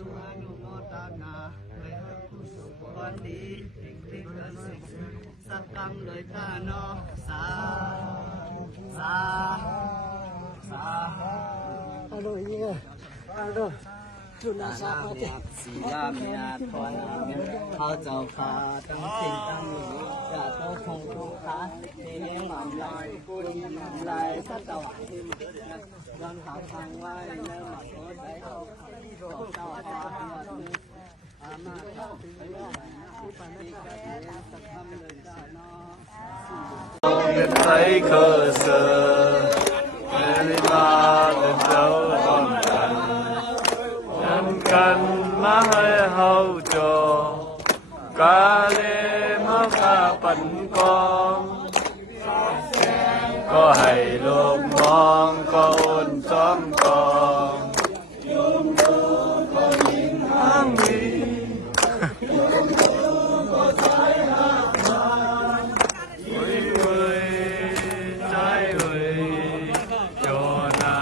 ตุอนุโมทนาเป็นผู้สุวันดีติกติเกันสิสักกังโดยท่าโนสาสาสาอร่อยเยี่ยอร่อย 那那不呀，是那米呀，托那米，好走法，当心当路，呀多空空卡，你你慢来，慢来，三道啊，让他看外面嘛，我在后，我到啊，阿妈，Take us, everybody. กันมาให้เฮาจอกาเลมากาปันกองก็ให้โลกมองก็อนซ้อมกองยุมดูก็ยิงห้างดียุมดูก็ใจหากมันวุยวยใจวยโยนา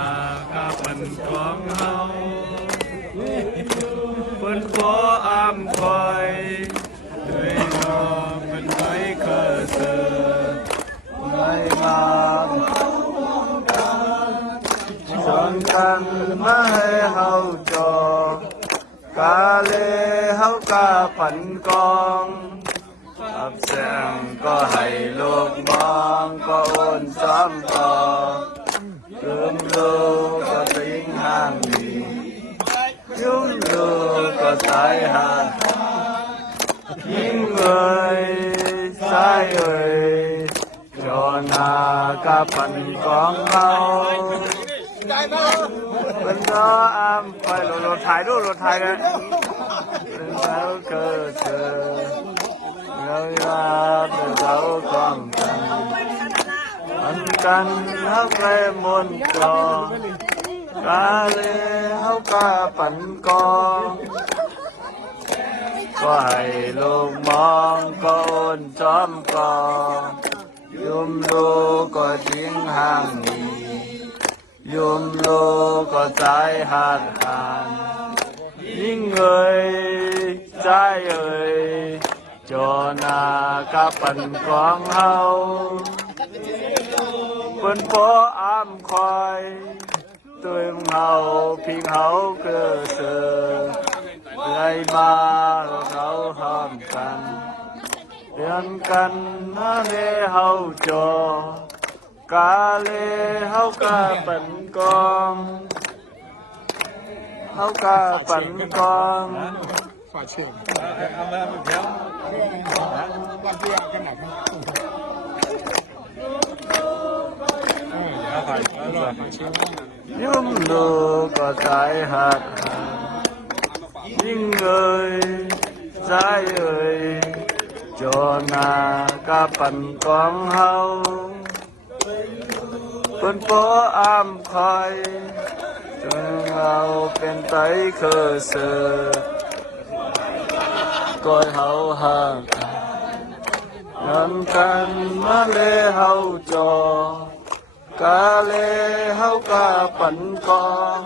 กาปนกองเฮา นขออ้มคอยด้วยนอมันไม่เคอเสือไม่มางชนกันมาให้เฮาจอกาเลเฮากาผันกองขับแซงก็ให้โลกมองก็โอนซ้ำต่อ phải hạ những người sai người cho na ca phần con mau. Bên đó am phải, lột lột thái đu lột thái đấy bên đó vâng, cơ sở. Nơi ra từ đâu còn cần anh cần hấp lên muôn trò. Ra lê hấp ca phần con. ก็ให้ลูกมองก็อ้นจอมกอยุ่มลูกก็ทิ้งห่างนี้ยุ่มลูกก็ใจหัดหันยิ่งเอ่ยใจเอ่ยจอนากัปันกองเฮาเปิ้นโปอ้ามคอยตัวเฮาพิงเฮาเกิด cần lê hầu trò. Ca lê hầu ca bẩn con. Hầu ca bẩn con. Phát triển Nhung lô có trái hạt. Nhưng người trái ơi cho na ca phần con hâu phân phố am khói trường hâu bên tay khờ sờ coi hậu hàng nhân can má lê hậu trò cá lê hâu ca bẩn con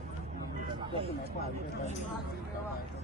要是没挂，就赶。